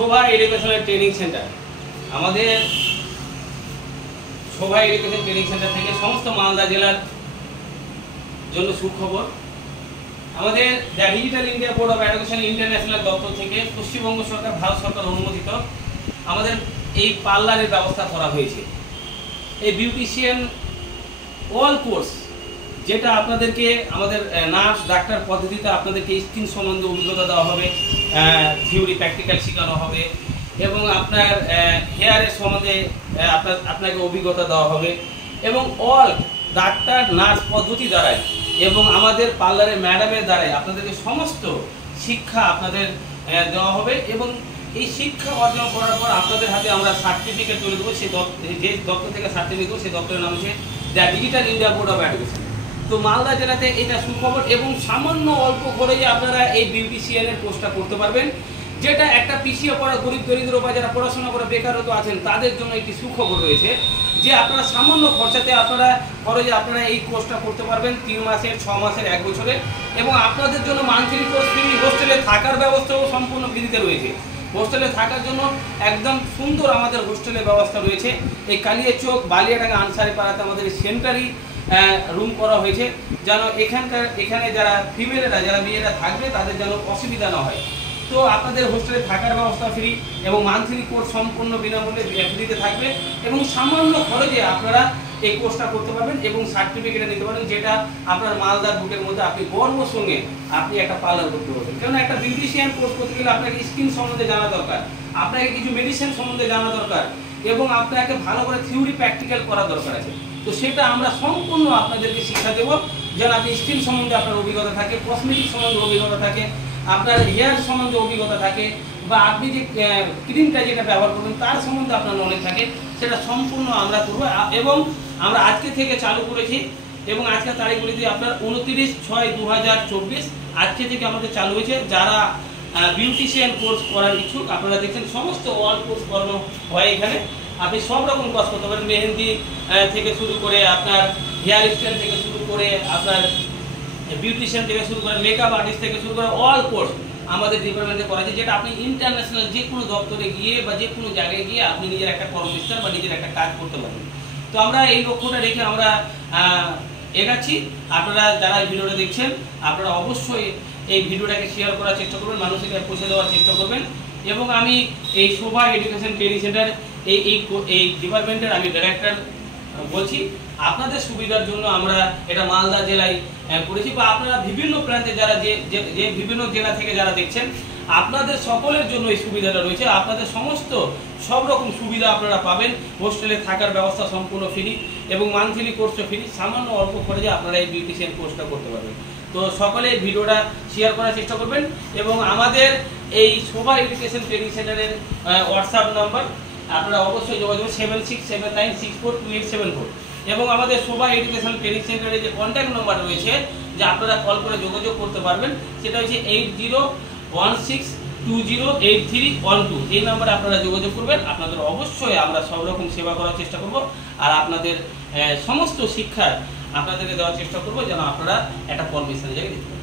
শোভা educational training centre, আমাদের শোভা education training centre থেকে সমস্ত মালদা জেলার জন্য সুখবর। আমাদের the digital India board of education international দপ্তর থেকে পশ্চিমবঙ্গ সরকার, ভারত সরকার অনুমোদিত আমাদের এই পার্লারের ব্যবস্থা করা হয়েছে। এই বিউটিশিয়ান অল কোর্স, যেটা আপনাদেরকে আমাদের নার্স ডাক্তার পদ্ধতিতে আপনাদেরকে স্কিন সম্বন্ধে অভিজ্ঞতা দেওয়া হবে, থিওরি প্র্যাকটিক্যাল শেখানো হবে এবং আপনার হেয়ারের সম্বন্ধে আপনাকে অভিজ্ঞতা দেওয়া হবে এবং অল ডাক্তার নার্স পদ্ধতি দ্বারাই এবং আমাদের পার্লারের ম্যাডামের দ্বারাই আপনাদেরকে সমস্ত শিক্ষা আপনাদের দেওয়া হবে এবং এই শিক্ষা অর্জন করার পর আপনাদের হাতে আমরা সার্টিফিকেট তুলে দেবো। সেই যে দপ্তর থেকে সার্টিফিকেট দেবো সেই দপ্তরের নাম হচ্ছে the digital India board of education. তো মালদা জেলাতে এটা সুখবর এবং সামান্য অল্প খরচে আপনারা এই বিউটিশিয়ানের কোর্সটা করতে পারবেন, যেটা একটা পিছিয়ে পড়া গরিব দরিদ্র বা যারা পড়াশোনা করে বেকারত্ব আছেন তাদের জন্য একটি সুখবর রয়েছে যে আপনারা সামান্য খরচাতে খরচে আপনারা এই কোর্সটা করতে পারবেন 3 মাসের, 6 মাসের, 1 বছরের এবং আপনাদের জন্য মান্থলি কোর্স ফ্রি। হোস্টেলে থাকার ব্যবস্থাও সম্পূর্ণ ফ্রিতে রয়েছে। হোস্টেলে থাকার জন্য একদম সুন্দর আমাদের হোস্টেলের ব্যবস্থা রয়েছে। এই কালিয়াচক বালিয়াডাঙ্গা আনসারি পাড়াতে আমাদের সেন্টারি রুম করা হয়েছে, যেন এখানে যারা ফিমেলেরা, যারা মেয়েরা থাকবে তাদের যেন অসুবিধা না হয়। তো আপনাদের হোস্টেলে থাকার ব্যবস্থা ফ্রি এবং মান্থলি কোর্স সম্পূর্ণ বিনামূল্যে ফ্রিতে থাকবে এবং সামান্য খরচে আপনারা এই কোর্সটা করতে পারবেন এবং সার্টিফিকেট নিতে পারেন, যেটা আপনার মালদার বুকের মধ্যে আপনি গর্বর সঙ্গে আপনি একটা পার্লার করতে পারবেন। কেন একটা বিউটিশিয়ান কোর্স করতে গেলে আপনাকে স্কিন সম্বন্ধে জানা দরকার, আপনাকে কিছু মেডিসিন সম্বন্ধে জানা দরকার এবং আপনাকে ভালো করে থিওরি প্র্যাকটিক্যাল করা দরকার আছে। তো সেটা আমরা সম্পূর্ণ আপনাদেরকে শিক্ষা দেবো, যেন আপনি স্কিন সম্বন্ধে আপনার অভিজ্ঞতা থাকে, কসমেটিক সম্বন্ধে অভিজ্ঞতা থাকে, আপনার হেয়ার সম্বন্ধে অভিজ্ঞতা থাকে বা আপনি যে ক্রিমটা যেটা ব্যবহার করবেন তার সম্বন্ধে আপনার নলেজ থাকে, সেটা সম্পূর্ণ আমরা করবো। এবং আমরা আজকে থেকে চালু করেছি এবং আজকের তারিখ বলে দিই আপনার 29/6/2024 আজকে থেকে আমাদের চালু হয়েছে। যারা বিউটিশিয়ান কোর্স করার ইচ্ছুক আপনারা দেখছেন সমস্ত অল কোর্স করানো হয় এখানে। আপনি সব রকম কোর্স করতে পারেন, মেহেন্দি থেকে শুরু করে আপনার হেয়ার স্টাইল থেকে শুরু করে আপনার বিউটিশিয়ান থেকে শুরু করে মেকআপ আর্টিস্ট থেকে শুরু করে অল কোর্স আমাদের ডিপার্টমেন্টে করা আছে, যেটা আপনি ইন্টারন্যাশনাল যে কোনো দপ্তরে গিয়ে বা যে কোনো জায়গায় গিয়ে আপনি নিজের একটা কর্মবিস্তার বা নিজের একটা কাজ করতে পারবেন। তো আমরা এই লক্ষ্যটা রেখে আমরা এগাচ্ছি। আপনারা যারা এই ভিডিওটা দেখছেন আপনারা অবশ্যই এই ভিডিওটাকে শেয়ার করার চেষ্টা করবেন, মানুষের কাছে পৌঁছে দেওয়ার চেষ্টা করবেন। এবং আমি এই শোভা এডুকেশন ট্রেনিং সেন্টার এই ডিপার্টমেন্টের আমি ডাইরেক্টর বলছি। আপনাদের সুবিধার জন্য আমরা এটা মালদা জেলায় করেছি বা আপনারা বিভিন্ন প্রান্তে যারা যে বিভিন্ন জেলা থেকে যারা দেখছেন আপনাদের সকলের জন্য এই সুবিধাটা রয়েছে। আপনাদের সব রকম সুবিধা আপনারা পাবেন। হোস্টেলে থাকার ব্যবস্থা সম্পূর্ণ ফ্রি এবং মান্থলি কোর্সটা ফ্রি। সামান্য অল্প খরচে আপনারা এই বিউটিশিয়ান কোর্সটা করতে পারবেন। তো সকলে এই ভিডিওটা শেয়ার করার চেষ্টা করবেন এবং আমাদের এই শোভা এডুকেশন ট্রেনিং সেন্টারের হোয়াটসঅ্যাপ নাম্বার আপনারা অবশ্যই যোগাযোগ 7679642874 এবং আমাদের শোভা এডুকেশন ট্রেনিং সেন্টারের যে কন্ট্যাক্ট নাম্বার রয়েছে যে আপনারা কল করে যোগাযোগ করতে পারবেন, সেটা হচ্ছে 8016208312। এই নাম্বারে আপনারা যোগাযোগ করবেন। আপনাদের অবশ্যই আমরা সব রকম সেবা করার চেষ্টা করব আর আপনাদের সমস্ত শিক্ষা আপনাদেরকে দেওয়ার চেষ্টা করব, যেন আপনারা একটা কর্মস্থানে জায়গায় দিতে পারেন।